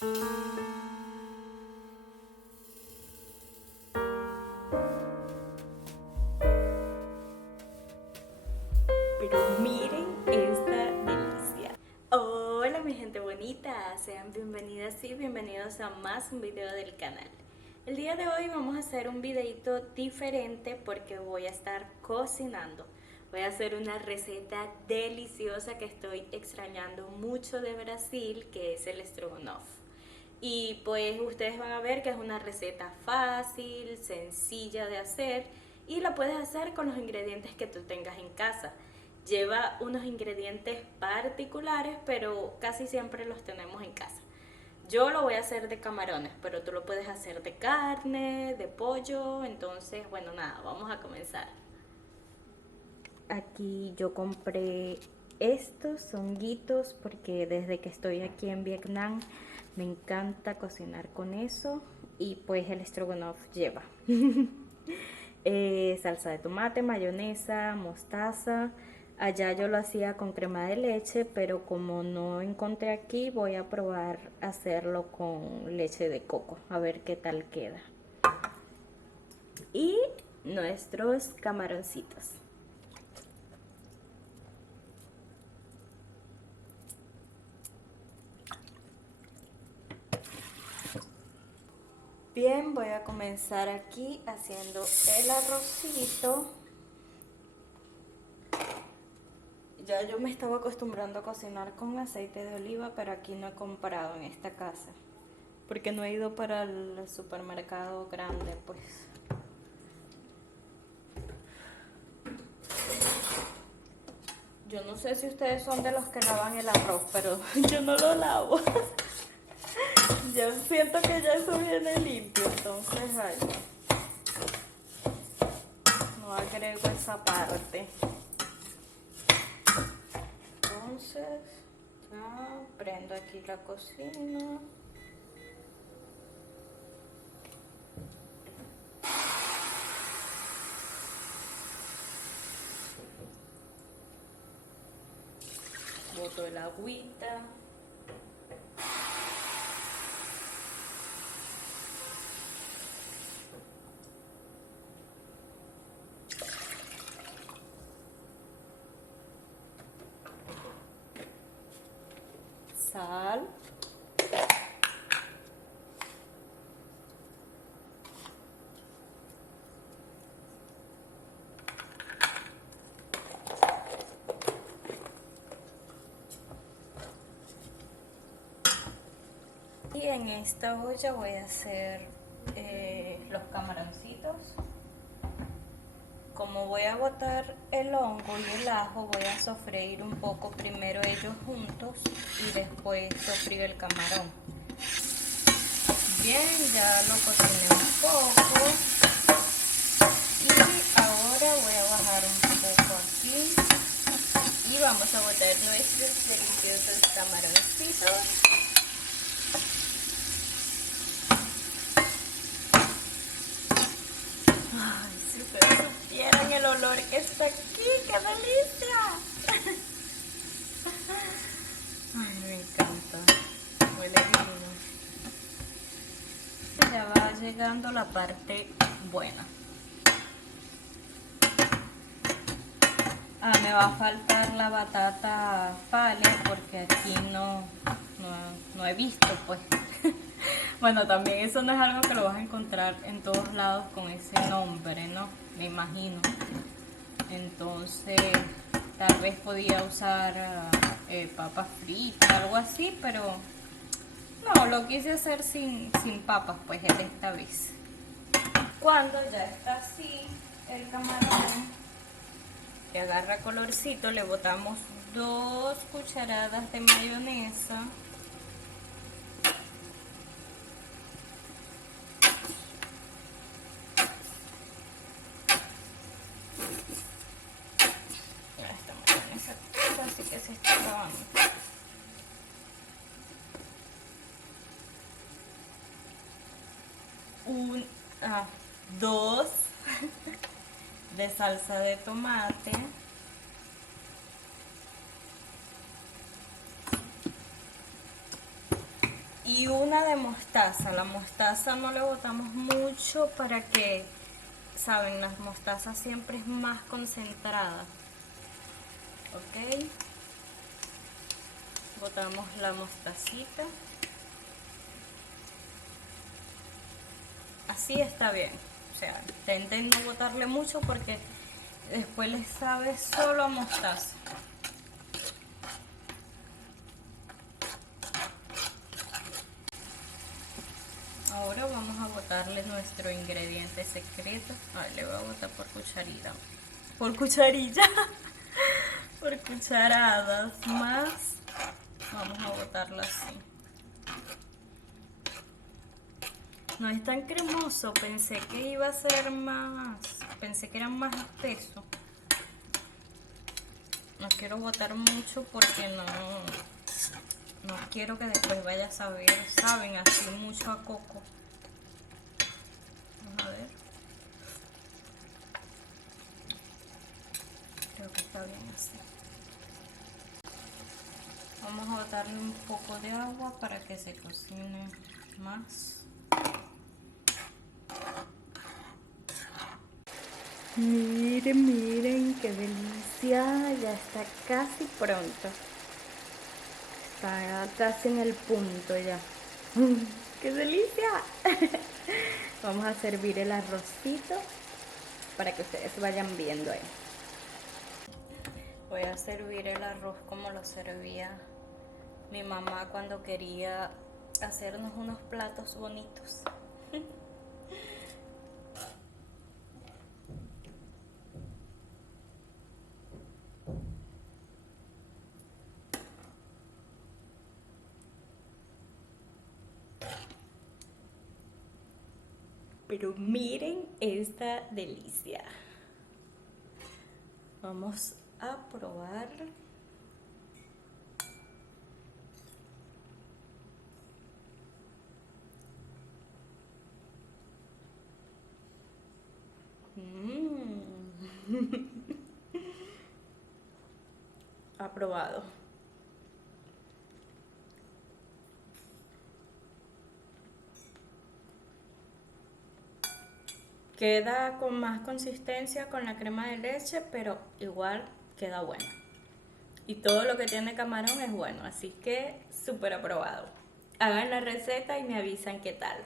Pero miren esta delicia. Hola mi gente bonita, sean bienvenidas y bienvenidos a más un video del canal. El día de hoy vamos a hacer un videito diferente porque voy a estar cocinando. Voy a hacer una receta deliciosa que estoy extrañando mucho de Brasil, que es el stroganoff. Y pues ustedes van a ver que es una receta fácil, sencilla de hacer y la puedes hacer con los ingredientes que tú tengas en casa. Lleva unos ingredientes particulares, pero casi siempre los tenemos en casa. Yo lo voy a hacer de camarones, pero tú lo puedes hacer de carne, de pollo. Entonces, bueno, nada, vamos a comenzar. Aquí yo compré estos honguitos porque desde que estoy aquí en Vietnam me encanta cocinar con eso. Y pues el stroganoff lleva salsa de tomate, mayonesa, mostaza. Allá yo lo hacía con crema de leche, pero como no encontré aquí, voy a probar hacerlo con leche de coco, a ver qué tal queda. Y nuestros camaroncitos. Bien, voy a comenzar aquí haciendo el arrocito. Ya yo me estaba acostumbrando a cocinar con aceite de oliva, pero aquí no he comprado en esta casa, porque no he ido para el supermercado grande, pues. Yo no sé si ustedes son de los que lavan el arroz, pero yo no lo lavo. Yo siento que ya eso viene limpio, entonces ay, no agrego esa parte. Entonces ya prendo aquí la cocina. Boto el agüita. Sal. Y en esta olla voy a hacer los camaroncitos. Como voy a botar el hongo y el ajo, voy a sofreír un poco primero ellos juntos y después sofrío el camarón. Bien, ya lo cociné un poco y ahora voy a bajar un poco aquí y vamos a botar nuestros deliciosos camaroncitos. Ay, si ustedes supieran el olor que está aquí, ¡qué delicia! Ay, me encanta, huele divino. Ya va llegando la parte buena. Me va a faltar la batata palha porque aquí no he visto, pues. Bueno, también eso no es algo que lo vas a encontrar en todos lados con ese nombre, ¿no? Me imagino. Entonces, tal vez podía usar papas fritas, algo así, pero no, lo quise hacer sin papas, pues, esta vez. Cuando ya está así el camarón, que agarra colorcito, le botamos 2 cucharadas de mayonesa. Así que se está acabando. 2 de salsa de tomate. y una de mostaza. La mostaza no le botamos mucho para que, saben, la mostaza siempre es más concentrada. Ok, botamos la mostacita. Así está bien. O sea, intenten no botarle mucho porque después les sabe solo a mostaza. Ahora vamos a botarle nuestro ingrediente secreto. Le voy a botar por cucharita. Por cucharilla. Por cucharadas más. Vamos a botarla así. No es tan cremoso. Pensé que iba a ser más. Pensé que era más espeso. No quiero botar mucho porque no quiero que después vaya a saber, saben, así mucho a coco. Vamos a ver. Creo que está bien así. Vamos a botarle un poco de agua para que se cocine más. Miren, miren, qué delicia. Ya está casi pronto. Está casi en el punto ya. ¡Qué delicia! Vamos a servir el arrocito para que ustedes vayan viendo ahí. Voy a servir el arroz como lo servía mi mamá cuando quería hacernos unos platos bonitos. Pero miren esta delicia. Vamos a probar. Aprobado. Queda con más consistencia con la crema de leche, pero igual queda bueno. Y todo lo que tiene camarón es bueno, así que súper aprobado. Hagan la receta y me avisan qué tal.